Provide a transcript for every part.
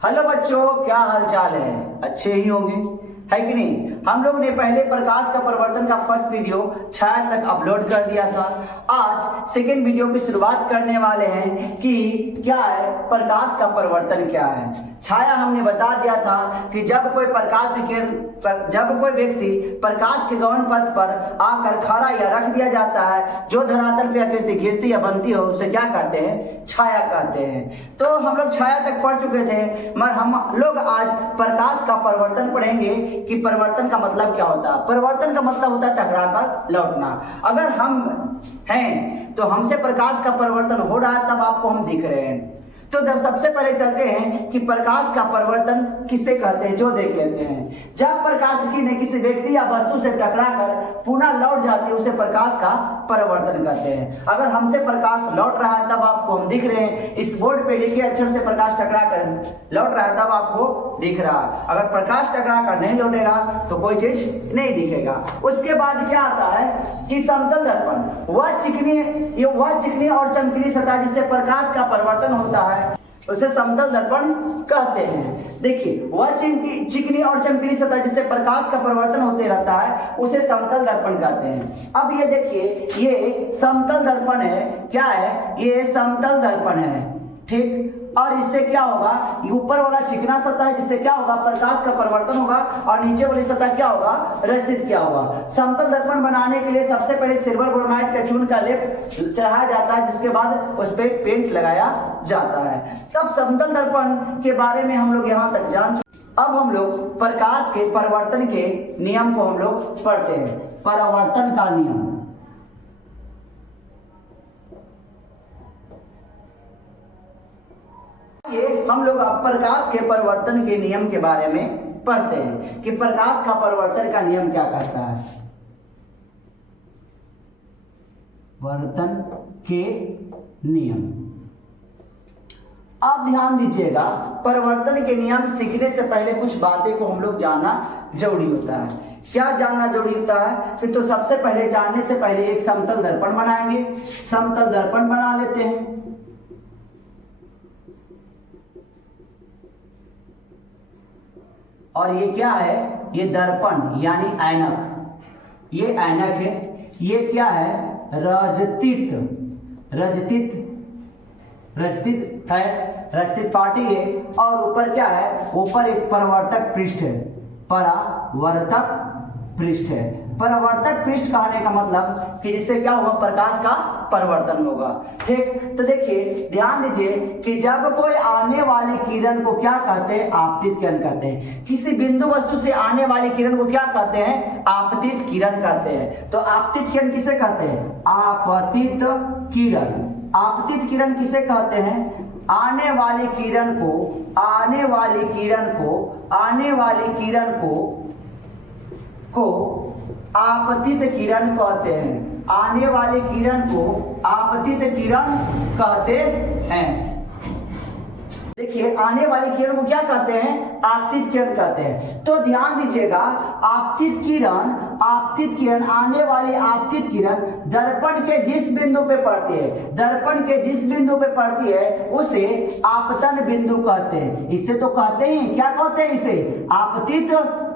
Hello बच्चों, क्या हाल चाल है? अच्छे ही होंगे, है कि नहीं? हम लोग ने पहले प्रकाश का परिवर्तन का फर्स्ट वीडियो छाया तक अपलोड कर दिया था। आज सेकेंड वीडियो की शुरुआत करने वाले हैं कि क्या है प्रकाश का परिवर्तन क्या है। छाया हमने बता दिया था कि जब कोई व्यक्ति प्रकाश के गौण पथ पर आकर खड़ा या रख दिया जाता है, जो धरातल पे आकृति गिरती या बनती हो, उसे क्या कहते हैं? छाया कहते हैं। तो हम लोग छाया तक पढ़ चुके थे, मगर हम लोग आज प्रकाश का परिवर्तन पढ़ेंगे कि परिवर्तन का मतलब क्या होता है। परिवर्तन का मतलब होता है टकराकर लौटना। अगर हम हैं तो हमसे प्रकाश का परिवर्तन हो रहा है, तब आपको हम दिख रहे हैं। तो जब सबसे पहले चलते हैं कि प्रकाश का परिवर्तन किसे कहते हैं, जो देख लेते हैं। जब प्रकाश की किसी व्यक्ति या वस्तु से टकराकर पुनः लौट जाती है, उसे प्रकाश का परिवर्तन कहते हैं। अगर हमसे प्रकाश लौट रहा है तब आपको हम दिख रहे हैं। इस बोर्ड पे लिखे अक्षर से प्रकाश टकराकर लौट रहा है तब आपको दिख रहा है। अगर प्रकाश टकराकर नहीं लौटेगा तो कोई चीज नहीं दिखेगा। उसके बाद क्या आता है कि समतल दर्पण, वह चिकनी और चमकीली सतह जिससे प्रकाश का परिवर्तन होता है, उसे समतल दर्पण कहते हैं। देखिए, वह चिकनी और चमकीली सतह जिससे प्रकाश का परिवर्तन होते रहता है, उसे समतल दर्पण कहते हैं। अब ये देखिए, ये समतल दर्पण है। क्या है? ये समतल दर्पण है, ठीक। और इससे क्या होगा, ऊपर वाला चिकना सतह है जिससे क्या होगा, प्रकाश का परिवर्तन होगा, और नीचे वाली सतह क्या होगा, रचित क्या होगा। समतल दर्पण बनाने के लिए सबसे पहले सिल्वर ब्रोमाइड का चून का लेप चढ़ाया जाता है, जिसके बाद उस पर पेंट लगाया जाता है। तब समतल दर्पण के बारे में हम लोग यहाँ तक जान चुके। अब हम लोग प्रकाश के परिवर्तन के नियम को हम लोग पढ़ते हैं। परिवर्तन का नियम, हम लोग अब प्रकाश के परिवर्तन के नियम के बारे में पढ़ते हैं कि प्रकाश का परिवर्तन का नियम क्या कहता है। वर्तन के नियम, आप ध्यान दीजिएगा। परिवर्तन के नियम सीखने से पहले कुछ बातें को हम लोग जानना जरूरी होता है। क्या जानना जरूरी होता है? फिर तो सबसे पहले जानने से पहले एक समतल दर्पण बनाएंगे। समतल दर्पण बना लेते हैं। और ये क्या है? ये दर्पण यानी ऐनक, ये ऐनक है। ये क्या है? रजतित है, रजतित पार्टी है। और ऊपर क्या है? ऊपर एक परावर्तक पृष्ठ है, परावर्तक पृष्ठ है। परावर्तक पृष्ठ कहने का मतलब कि जिससे क्या होगा, प्रकाश का परिवर्तन होगा, ठीक। तो देखिए, ध्यान दीजिए कि जब कोई आने वाली किरण को क्या कहते हैं? आपतित किरण कहते हैं। किसी बिंदु वस्तु से आने वाली किरण को क्या कहते हैं? आपतित किरण कहते हैं। तो आपतित किरण किसे कहते हैं? आपतित किरण। आपतित किरण किसे कहते हैं? आने वाली किरण को आपतित किरण कहते हैं। आने वाली किरण को आपतित किरण कहते हैं। देखिए, आने वाली किरण को क्या कहते हैं? आपतित किरण कहते हैं। तो ध्यान दीजिएगा, आपतित किरण, आने वाली आपतित किरण दर्पण के जिस बिंदु पे पड़ती है, उसे आपतन बिंदु कहते हैं। इसे तो कहते हैं, क्या कहते हैं इसे? आपतित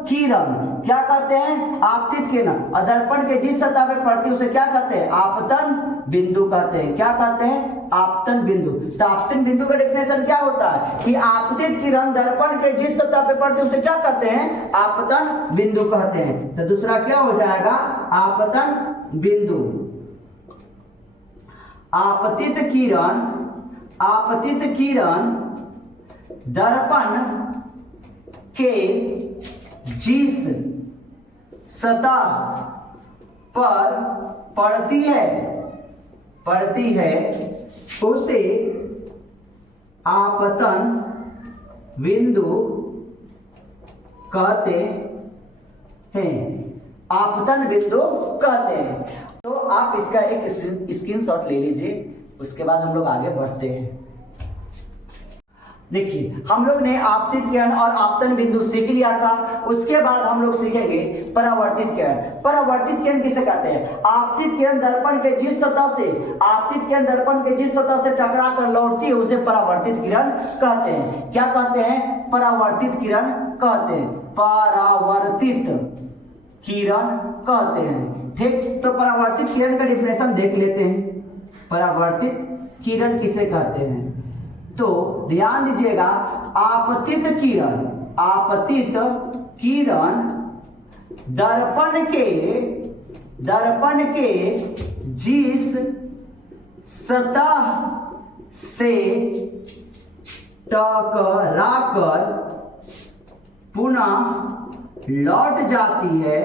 किरण। क्या कहते हैं? आपतित किरण। और दर्पण के जिस सतह पे पड़ती है उसे क्या कहते हैं? आपतन बिंदु कहते हैं। क्या कहते हैं? आपतन बिंदु। तो आपतन बिंदु का डेफिनेशन क्या होता है कि आपतित किरण दर्पण के जिस सतह पे पड़ती है उसे क्या कहते हैं? आपतन बिंदु कहते हैं। तो दूसरा क्या हो जाएगा? आपतन बिंदु। आपतित किरण दर्पण के जिस सतह पर पड़ती है उसे आपतन बिंदु कहते हैं। आपतन बिंदु कहते हैं। तो आप इसका एक स्क्रीनशॉट ले लीजिए, उसके बाद हम लोग आगे बढ़ते हैं। देखिए हम लोग ने आपतित किरण और आपतन बिंदु सीख लिया था। उसके बाद हम लोग सीखेंगे परावर्तित किरण। परावर्तित किरण किसे कहते हैं? आपतित किरण दर्पण के जिस सतह से टकरा कर लौटती है उसे परावर्तित किरण कहते हैं। क्या कहते हैं? परावर्तित किरण कहते हैं। परावर्तित किरण कहते हैं। ठीक, तो परावर्तित किरण का डिफिनेशन देख लेते हैं। परावर्तित किरण किसे कहते हैं? तो ध्यान दीजिएगा, आपतित किरण दर्पण के जिस सतह से टकराकर पुनः लौट जाती है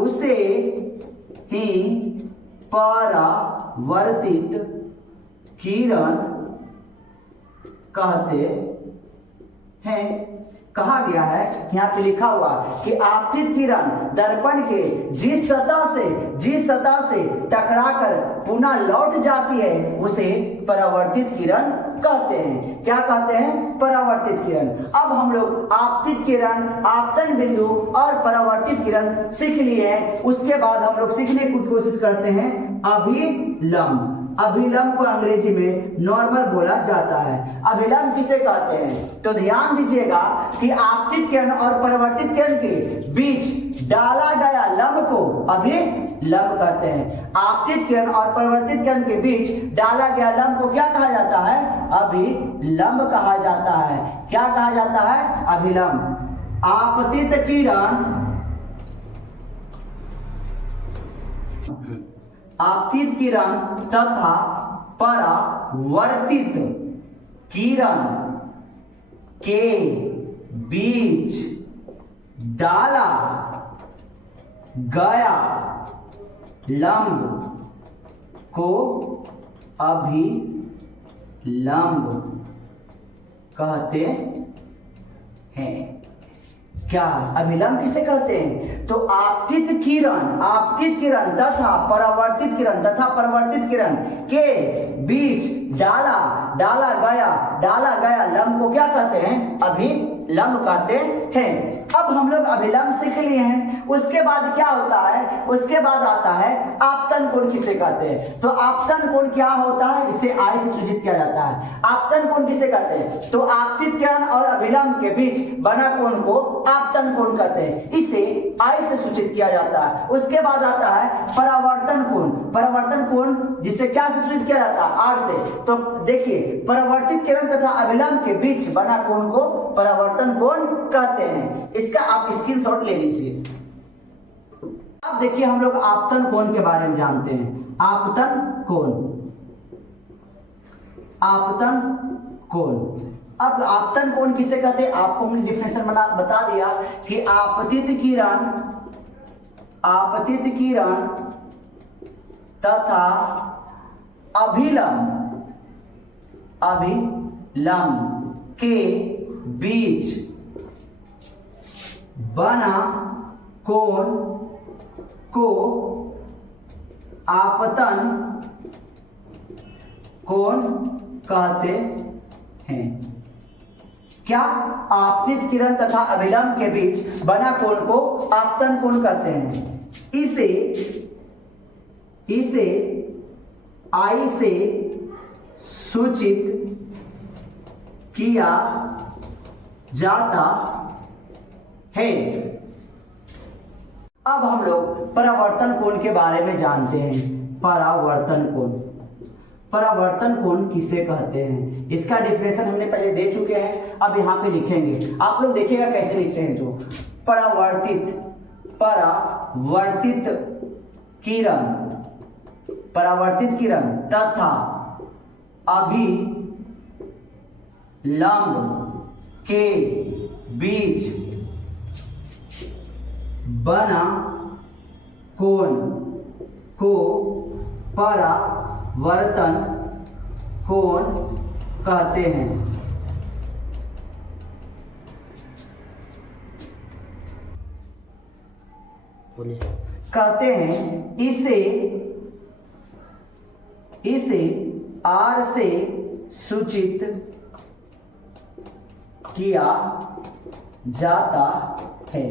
उसे ही परावर्तित किरण कहते हैं। कहा गया है, यहाँ पे लिखा हुआ कि आपतित किरण दर्पण के जिस सतह से टकराकर पुनः लौट जाती है उसे परावर्तित किरण कहते हैं। क्या कहते हैं? परावर्तित किरण। अब हम लोग आपतित किरण, आपतन बिंदु और परावर्तित किरण सीख लिए हैं। उसके बाद हम लोग सीखने की कोशिश करते हैं अभिलंब। अभिलंब को अंग्रेजी में नॉर्मल बोला जाता है। अभिलंब किसे कहते हैं? तो ध्यान दीजिएगा कि आपतित किरण और परावर्तित किरण के बीच डाला गया लंब को अभिलंब कहते हैं। आपतित किरण और परावर्तित किरण के बीच डाला गया लंब को क्या कहा जाता है? अभिलंब कहा जाता है। क्या कहा जाता है? अभिलंब। आपतित किरण तथा परावर्तित किरण के बीच डाला गया लंब को अभिलंब कहते हैं। क्या अभिलंब किसे कहते हैं? तो आपतित किरण तथा परावर्तित किरण के बीच डाला गया लंब को क्या कहते हैं? अभिलंब कहते हैं। अब हम लोग अभिलंब सीख लिए हैं। उसके बाद क्या होता है? उसके बाद आता है आपतन कोण किसे कहते हैं? तो आपतन कोण क्या होता है? इसे आई से सूचित किया जाता है। आपतन कोण किसे कहते हैं? तो आपतित किरण और अभिलंब के बीच बना कोण को आपतन कोण कहते हैं। इसे आई से सूचित किया जाता है। उसके बाद आता है परावर्तन कोण जिसे क्या से सूचित किया जाता है? आर से। तो देखिए, परावर्तित किरण तथा अभिलंब के बीच बना कोण को परावर्तन कोण कहते हैं। इसका आप स्क्रीनशॉट ले लीजिए। अब देखिए हम लोग आपतन कोण के बारे में जानते हैं। आपतन कोण। अब आपतन कोण किसे कहते हैं? आपको हमने डिफिनेशन बता दिया कि आपतित किरण तथा अभिलंब के बीच बना कोण को आपतन कोण कहते हैं। क्या? आपतित किरण तथा अभिलंब के बीच बना कोण को आपतन कोण कहते हैं। इसे आई से सूचित किया जाता है। अब हम लोग परावर्तन कोण के बारे में जानते हैं। परावर्तन कोण किसे कहते हैं? इसका डिफिनेशन हमने पहले दे चुके हैं। अब यहाँ पे लिखेंगे, आप लोग देखिएगा कैसे लिखते हैं। जो परावर्तित किरण तथा अभिलंब के बीच बना कोण को परावर्तन कोण कहते हैं। कहते हैं इसे आर से सूचित किया जाता है।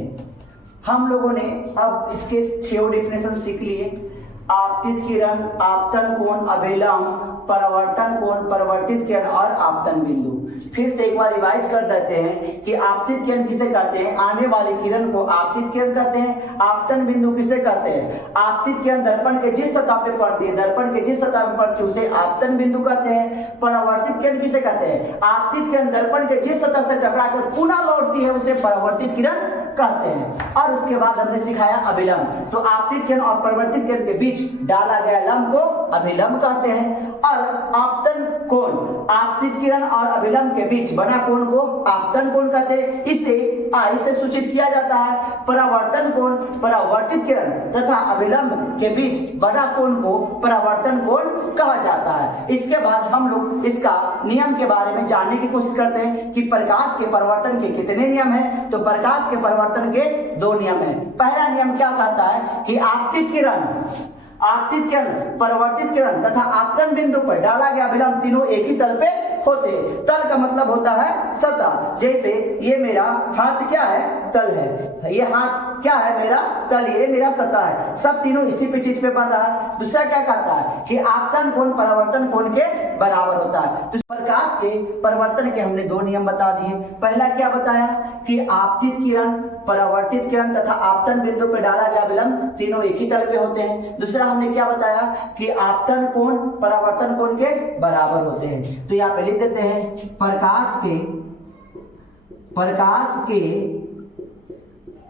हम लोगों ने अब इसके 6 डेफिनेशन सीख लिए। आपतित किरण, आपतन कोण, अभिलंब, परावर्तन कोण, परावर्तित किरण और आपतन बिंदु। फिर से एक बार रिवाइज कर देते हैं कि आपतित किरण किसे कहते हैं? आने वाली किरण को आपतित किरण कहते हैं। आपतन बिंदु किसे कहते हैं? आपतित किरण दर्पण के जिस सतह पे पड़ती है, दर्पण के जिस सतह पे पड़ती है उसे आपतन बिंदु कहते हैं। परावर्तित किरण किसे कहते हैं? आपतित किरण दर्पण के जिस सतह से टकराकर पुनः लौटती है उसे परावर्तित किरण कहते हैं। और उसके बाद हमने सिखाया अभिलंब। तो आपतित किरण और परावर्तित किरण के बीच डाला गया लंब को अभिलंब कहते हैं। और आपतन कोण, आपतित किरण और अभिलंब के बीच बना कोण को आपतन कोण कहते हैं। इसे आई से सूचित किया जाता है। परावर्तन कोण, परावर्तित किरण तथा अभिलंब के बीच बना कोण को परावर्तन कोण कहा जाता है। इसके बाद हम लोग इसका नियम के बारे में जानने की कोशिश करते हैं कि प्रकाश के परावर्तन के कितने नियम हैं। तो प्रकाश के परावर्तन के 2 नियम हैं। पहला नियम क्या कहता है कि आपतित किरण, परावर्तित किरण तथा आपतन बिंदु पर डाला गया अभिलंब तीनों एक ही तल पे होते। तल का मतलब होता है सतह। जैसे ये मेरा हाथ क्या है? तल है। ये हाथ क्या है? मेरा तल। ये मेरा सतह है। सब तीनों इसी पे चीज पे बन रहा है। दूसरा क्या कहता है कि आपतन कोण परावर्तन कोण के बराबर होता है। तो प्रकाश के परिवर्तन के हमने 2 नियम बता दिए। पहला क्या बताया कि आपतित किरण, परावर्तित किरण तथा आपतन बिंदु पर डाला गया अभिलंब तीनों एक ही तल पे होते हैं। दूसरा हमने क्या बताया कि आपतन कोण परावर्तन कोण के बराबर होते हैं। तो यहाँ पे लिख देते हैं प्रकाश के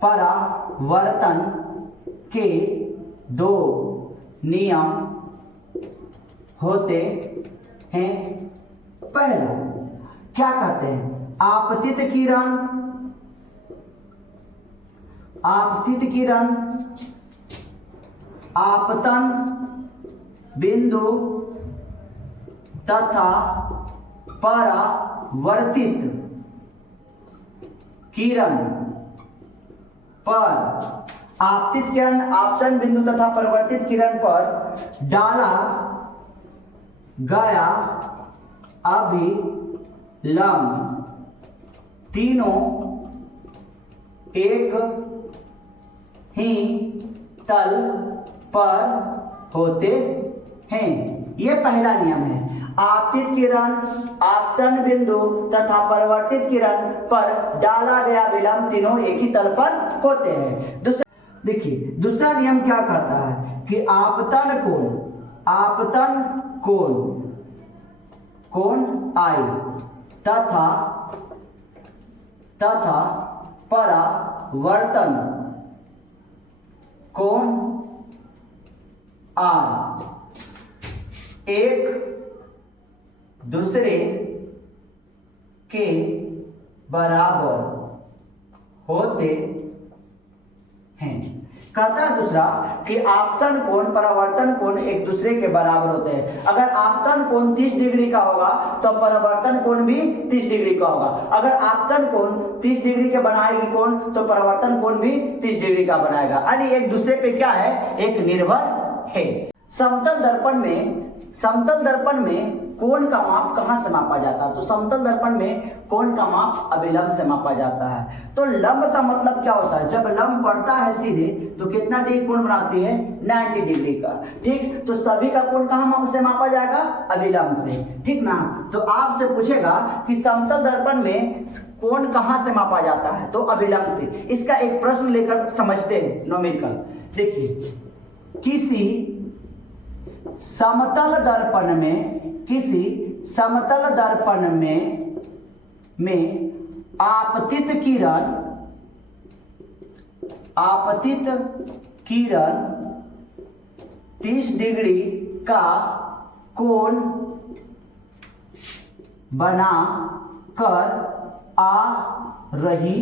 परावर्तन के 2 नियम होते हैं। पहला क्या कहते हैं? आपतित किरण आपतन बिंदु तथा परावर्तित किरण पर, आपतित किरण आपतन बिंदु तथा परावर्तित किरण पर डाला गया अभिलंब तीनों एक ही तल पर होते हैं। यह पहला नियम है। आपतित किरण आपतन बिंदु तथा परावर्तित किरण पर डाला गया अभिलंब तीनों एक ही तल पर होते हैं। देखिए दूसरा नियम क्या कहता है कि आपतन कोण आई तथा परावर्तन कोण आर एक दूसरे के बराबर होते हैं। कहता है दूसरा कि आपतन कोण परावर्तन कोण एक दूसरे के बराबर होते हैं। अगर आपतन कोण 30 डिग्री का होगा तो परावर्तन कोण भी 30 डिग्री का होगा। अगर आपतन कोण 30 डिग्री के बनाएगी कोण तो परावर्तन कोण भी 30 डिग्री का बनाएगा। यानी एक दूसरे पे क्या है? एक निर्भर है। समतल दर्पण में कोण का माप कहां से मापा जाता है? तो समतल दर्पण में कोण का माप अभिलंब से मापा जाता है। तो लंब का मतलब क्या होता है? जब लंब पड़ता है सीधे तो कितना डिग्री कोण बनाती है? 90 डिग्री का। ठीक, तो सभी का कोण कहां से मापा जाएगा? अभिलंब से। ठीक ना? तो आपसे पूछेगा कि समतल दर्पण में कोण कहां से मापा जाता है? तो अभिलंब से। इसका एक प्रश्न लेकर समझते हैं न्यूमेरिकल। देखिए किसी समतल दर्पण में आपतित किरण 30 डिग्री का कोण बना कर आ रही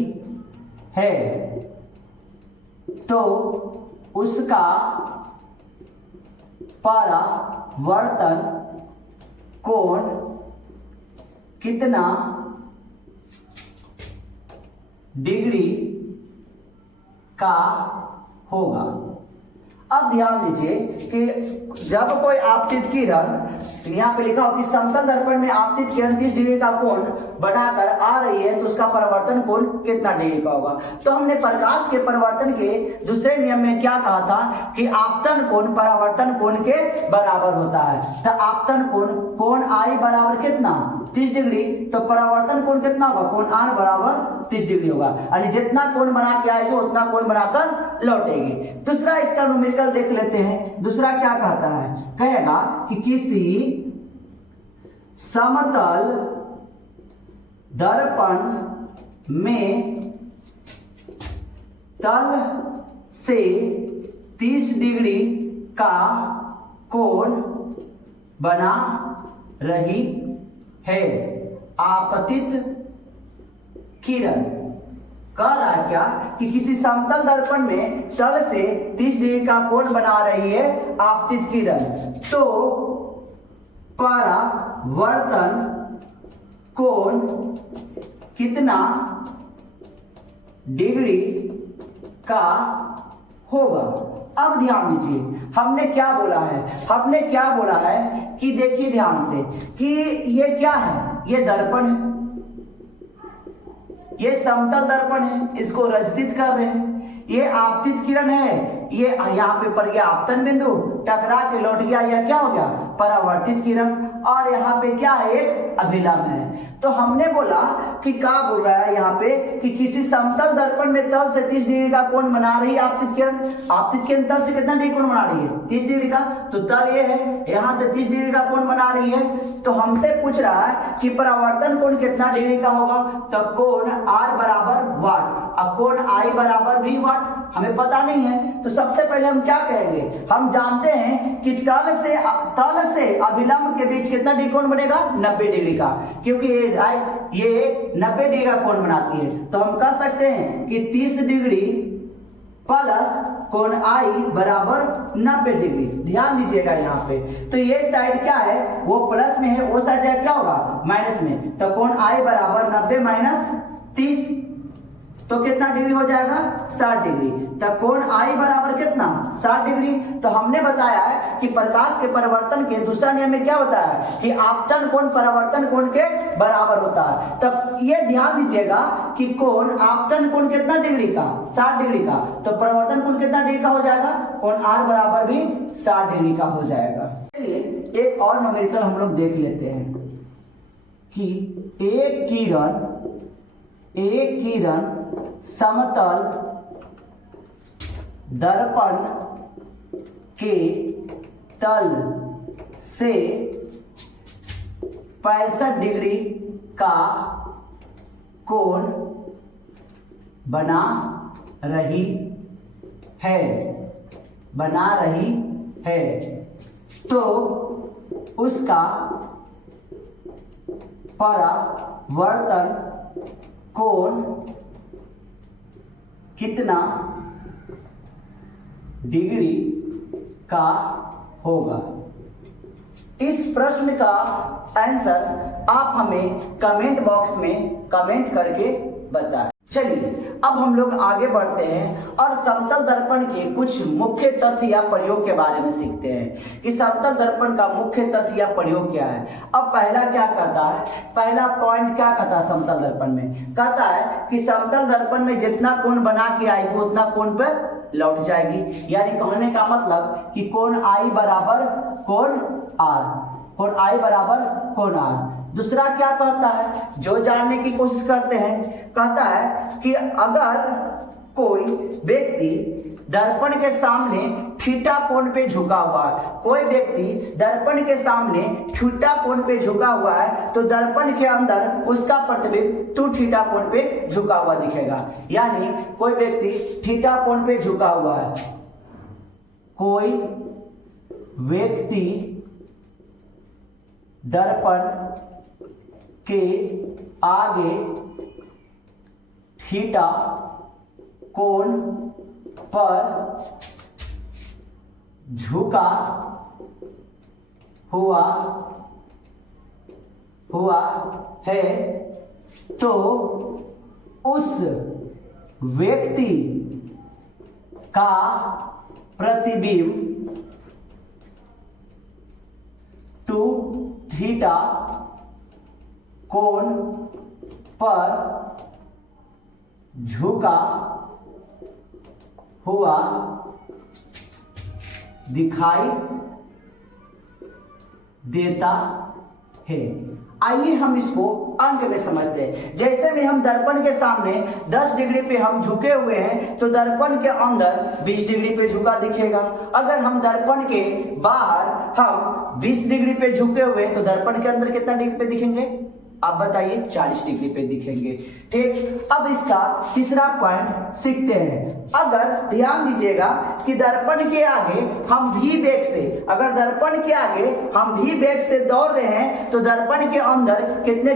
है तो उसका परावर्तन कोण कितना डिग्री का होगा? अब ध्यान दीजिए कि जब कोई आपतित किरण, यहाँ पे लिखा हो कि समतल दर्पण में आपतित किरण 30 डिग्री का कोण बनाकर आ रही है, तो उसका परावर्तन कोण कितना डिग्री का होगा। तो हमने प्रकाश के परावर्तन के दूसरे नियम में क्या कहा था कि आपतन कोण परावर्तन कोण के बराबर होता है। तो आपतन कोण आई बराबर कितना 30 डिग्री, तो परावर्तन कोण कितना होगा, कोण आर बराबर 30 डिग्री होगा। यानी जितना कोण बना के आएगी उतना कोण बनाकर लौटेगी। दूसरा इसका न्यूमेरिकल देख लेते हैं। दूसरा क्या कहता है, कहेगा कि किसी समतल दर्पण में तल से 30 डिग्री का कोण बना रही है आपतित किरण। कह रहा है क्या कि किसी समतल दर्पण में तल से 30 डिग्री का कोण बना रही है आपतित किरण, तो परावर्तन कोण कितना डिग्री का होगा। अब ध्यान दीजिए, हमने क्या बोला है कि देखिए ध्यान से कि ये क्या है, ये दर्पण है, ये समतल दर्पण है, इसको रचित कर रहे हैं। ये आपतित किरण है, ये यहाँ पे पड़ गया आपतन बिंदु, टकरा के लौट गया, यह क्या हो गया परावर्तित किरण। और यहाँ पे क्या है, एक अभिलंब है। तो हमने बोला कि क्या बोल रहा है यहाँ पे कि किसी समतल दर्पण में तल से 30 डिग्री का कोण बना रही है आपतित किरण। आपतित किरण तल से कितना डिग्री कोण बना रही है, 30 डिग्री का। तो तल ये है, यहाँ से 30 डिग्री का कोण बना रही है। तो हमसे पूछ रहा है कि परावर्तन कोण कितना डिग्री का होगा। तो कोण आर बराबर वाट और कोण आई बराबर भी वाट, हमें पता नहीं है। तो सबसे पहले हम क्या कहेंगे, हम जानते हैं कि तल से अभिलंब के बीच कितना डिग्री कोण बनेगा, 90 डिग्री का, क्योंकि ये 90 डिग्री का कोण बनाती है। तो हम कह सकते हैं कि 30 डिग्री प्लस कोण आई बराबर 90 डिग्री। ध्यान दीजिएगा यहाँ पे, तो ये साइड क्या है, वो प्लस में है, वो साइड जाए क्या होगा माइनस में। तो कोण आई बराबर 90 माइनस 30, तो कितना डिग्री हो जाएगा 60 डिग्री। तो कोण आई बराबर कितना 60 डिग्री। तो हमने बताया है कि प्रकाश के परावर्तन के दूसरा नियम में क्या होता है कि आपतन कोण परावर्तन कोण के बराबर होता है। तब ये ध्यान दीजिएगा कि कोण आपतन कोण कितना डिग्री का 60 डिग्री का, तो परावर्तन कोण कितना डिग्री का हो जाएगा, कोण आर बराबर भी 60 डिग्री का हो जाएगा। चलिए एक और न्यूमेरिकल हम लोग देख लेते हैं कि एक किरण समतल दर्पण के तल से 65 डिग्री का कोण बना रही है, तो उसका परावर्तन कोण कितना डिग्री का होगा। इस प्रश्न का आंसर आप हमें कमेंट बॉक्स में कमेंट करके बताएं। चलिए अब हम लोग आगे बढ़ते हैं और समतल दर्पण के कुछ मुख्य तथ्य या प्रयोग के बारे में सीखते हैं कि समतल दर्पण का मुख्य तथ्य या प्रयोग क्या है। अब पहला क्या कहता है, पहला पॉइंट क्या कहता है समतल दर्पण में, कहता है कि समतल दर्पण में जितना कोण बना के आएगी उतना कोण पर लौट जाएगी। यानी कहने का मतलब कि कोण आई बराबर कोण आर, कोण आई बराबर कोण आर। दूसरा क्या कहता है, जो जानने की कोशिश करते हैं, कहता है कि अगर कोई व्यक्ति दर्पण के सामने थीटा कोण पे झुका हुआ है, कोई व्यक्ति दर्पण के सामने थीटा कोण पे झुका हुआ है, तो दर्पण के अंदर उसका प्रतिबिंब 2 थीटा कोण पे झुका हुआ दिखेगा। यानी कोई व्यक्ति थीटा कोण पे झुका हुआ है, कोई व्यक्ति दर्पण के आगे थीटा कोण पर झुका हुआ है, तो उस व्यक्ति का प्रतिबिंब टू थीटा कोण पर झुका हुआ दिखाई देता है। आइए हम इसको अंक में समझते हैं। जैसे में हम दर्पण के सामने 10 डिग्री पे हम झुके हुए हैं तो दर्पण के अंदर 20 डिग्री पे झुका दिखेगा। अगर हम दर्पण के बाहर हम 20 डिग्री पे झुके हुए हैं तो दर्पण के अंदर कितना डिग्री पे दिखेंगे आप बताइए? 40 डिग्री पे दिखेंगे। ठीक, अब इसका तीसरा पॉइंट सीखते हैं। अगर ध्यान दीजिएगा कि दर्पण के आगे हम भी वेग से, अगर दर्पण के आगे हम भी वेग से दौड़ रहे हैं तो दर्पण के अंदर कितने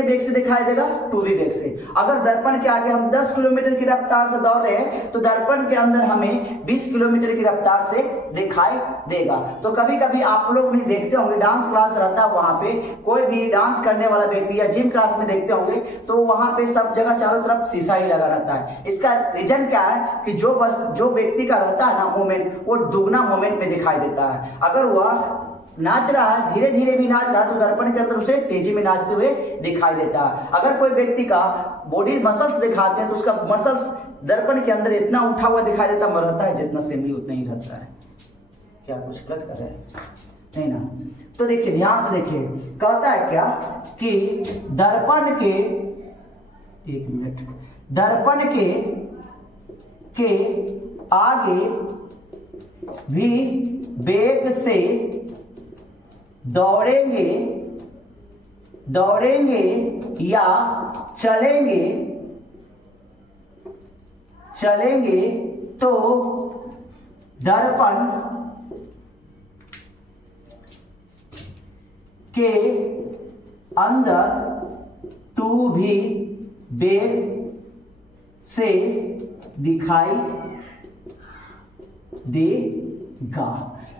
वेग से दिखाई देगा? 2v वेग से। अगर दर्पण के आगे हम 10 किलोमीटर की रफ्तार से दौड़ रहे हैं तो दर्पण के अंदर हमें 20 किलोमीटर की रफ्तार से दिखाई देगा। तो कभी कभी आप लोग नहीं देखते होंगे, डांस क्लास रहता है, वहां पे कोई भी डांस करने वाला व्यक्ति या जिम क्लास में देखते होंगे तो वहां पे सब जगह चारों तरफ शीशा ही लगा रहता है। इसका रीजन क्या है कि जो व्यक्ति का रहता है ना मोमेंट, वो दुगना मोमेंट में दिखाई देता है। अगर वह नाच रहा है, धीरे धीरे भी नाच रहा है तो दर्पण के अंदर उसे तेजी में नाचते हुए दिखाई देता है। अगर कोई व्यक्ति का बॉडी मसल्स दिखाते हैं तो उसका मसल्स दर्पण के अंदर इतना उठा हुआ दिखाई देता रहता है जितना सेमी उतना ही रहता है। क्या कुछ गलत कर रहे हैं? नहीं ना। तो देखिए, ध्यान से देखिए, कहता है क्या कि दर्पण के, एक मिनट, दर्पण के आगे भी वेग से दौड़ेंगे या चलेंगे तो दर्पण के अंदर 2v वेग से दिखाई देगा।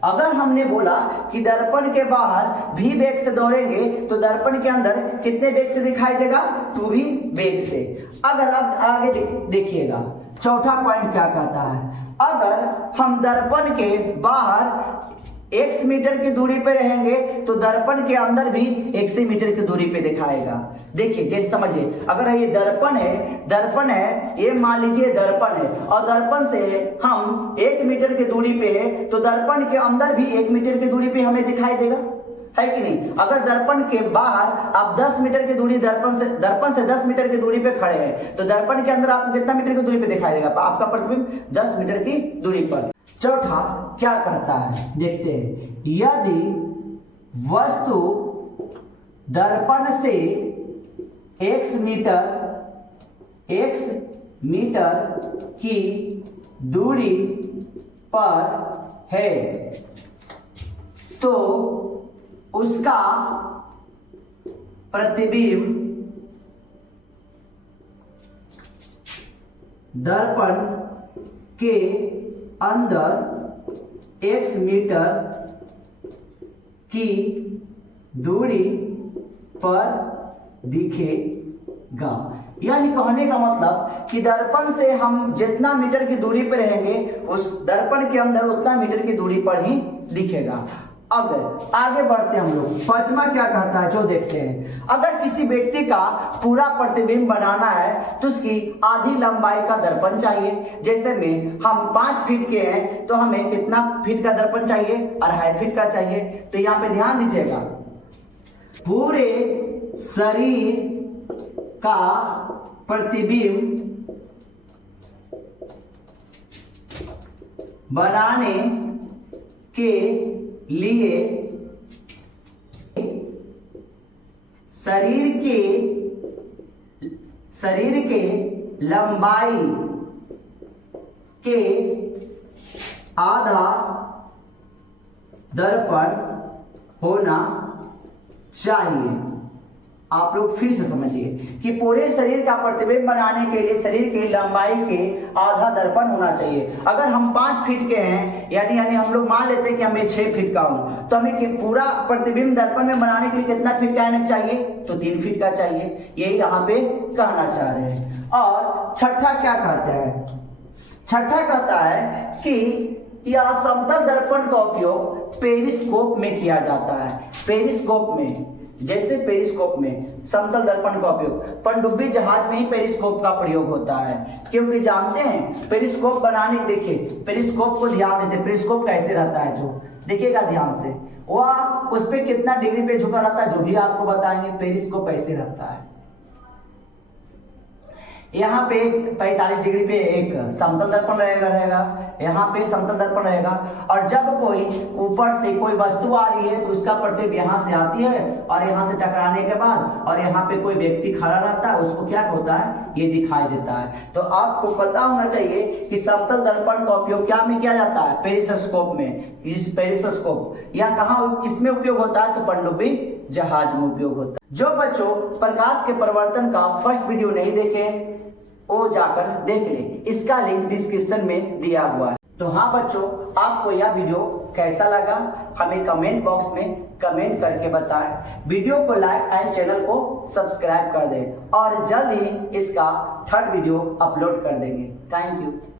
अगर हमने बोला कि दर्पण के बाहर भी वेग से दौड़ेंगे तो दर्पण के अंदर कितने वेग से दिखाई देगा? 2v वेग से। अगर अब आगे देखिएगा, चौथा पॉइंट क्या कहता है? अगर हम दर्पण के बाहर x मीटर की दूरी पे रहेंगे तो दर्पण के अंदर भी x मीटर की दूरी पे दिखाएगा। देखिए, जैसे समझिए, अगर ये दर्पण है, ये मान लीजिए दर्पण है और दर्पण से हम 1 मीटर की दूरी पे है तो दर्पण के अंदर भी 1 मीटर की दूरी पे हमें दिखाई देगा, है कि नहीं? अगर दर्पण के बाहर आप 10 मीटर की दूरी दर्पण से 10 मीटर की दूरी पे खड़े हैं तो दर्पण के अंदर आपको कितना मीटर की दूरी पे दिखाई देगा? आपका प्रतिबिंब 10 मीटर की दूरी पर। चौथा क्या कहता है देखते हैं। यदि वस्तु दर्पण से x मीटर की दूरी पर है तो उसका प्रतिबिंब दर्पण के अंदर x मीटर की दूरी पर दिखेगा। यानी कहने का मतलब कि दर्पण से हम जितना मीटर की दूरी पर रहेंगे उस दर्पण के अंदर उतना मीटर की दूरी पर ही दिखेगा। अगर आगे बढ़ते हम लोग, पांचवा क्या कहता है जो देखते हैं। अगर किसी व्यक्ति का पूरा प्रतिबिंब बनाना है तो उसकी आधी लंबाई का दर्पण चाहिए। जैसे में हम 5 फीट के हैं तो हमें कितना फीट का दर्पण चाहिए? 2.5 फीट का चाहिए। तो यहाँ पे ध्यान दीजिएगा, पूरे शरीर का प्रतिबिंब बनाने के लिए शरीर के लंबाई के आधा दर्पण होना चाहिए। आप लोग फिर से समझिए कि पूरे शरीर का प्रतिबिंब बनाने के लिए शरीर की लंबाई के आधा दर्पण होना चाहिए। अगर हम 5 फीट के हैं यानी हम लोग मान लेते हैं कि हमें 6 फीट का हूं तो हमें पूरा प्रतिबिंब दर्पण में बनाने के लिए कितना फीट का आना चाहिए? तो 3 फीट का चाहिए। यही यहाँ पे कहना चाह रहे हैं। और छठा क्या कहता है? छठा कहता है कि या समतल दर्पण का उपयोग पेरिस्कोप में किया जाता है। पेरिस्कोप में, जैसे पेरिस्कोप में समतल दर्पण का उपयोग, पनडुब्बी जहाज में ही पेरिस्कोप का प्रयोग होता है। क्योंकि जानते हैं पेरिस्कोप बनाने, देखिए पेरिस्कोप को ध्यान देते, पेरिस्कोप कैसे रहता है, जो देखिएगा ध्यान से, वह उस पर कितना डिग्री पे झुका रहता है जो भी आपको बताएंगे। पेरिस्कोप ऐसे रहता है, यहाँ पे 45 डिग्री पे एक समतल दर्पण रहेगा, यहाँ पे समतल दर्पण रहेगा, और जब कोई ऊपर से कोई वस्तु आ रही है तो उसका प्रतिबिंब यहाँ से आती है और यहाँ से टकराने के बाद और यहाँ पे कोई व्यक्ति खड़ा रहता है, उसको क्या होता है, ये दिखाई देता है। तो आपको पता होना चाहिए कि समतल दर्पण का उपयोग क्या में किया जाता है, पेरिस्कोप में। जिस पेरिस्कोप यह कहाँ किसमें उपयोग होता है, तो पनडुब्बी जहाज में उपयोग होता है। जो बच्चों प्रकाश के परिवर्तन का फर्स्ट वीडियो नहीं देखे वो जाकर देख ले, इसका लिंक डिस्क्रिप्शन में दिया हुआ है। तो हाँ बच्चों, आपको यह वीडियो कैसा लगा हमें कमेंट बॉक्स में कमेंट करके बताएं। वीडियो को लाइक एंड चैनल को सब्सक्राइब कर दें और जल्द ही इसका थर्ड वीडियो अपलोड कर देंगे। Thank you.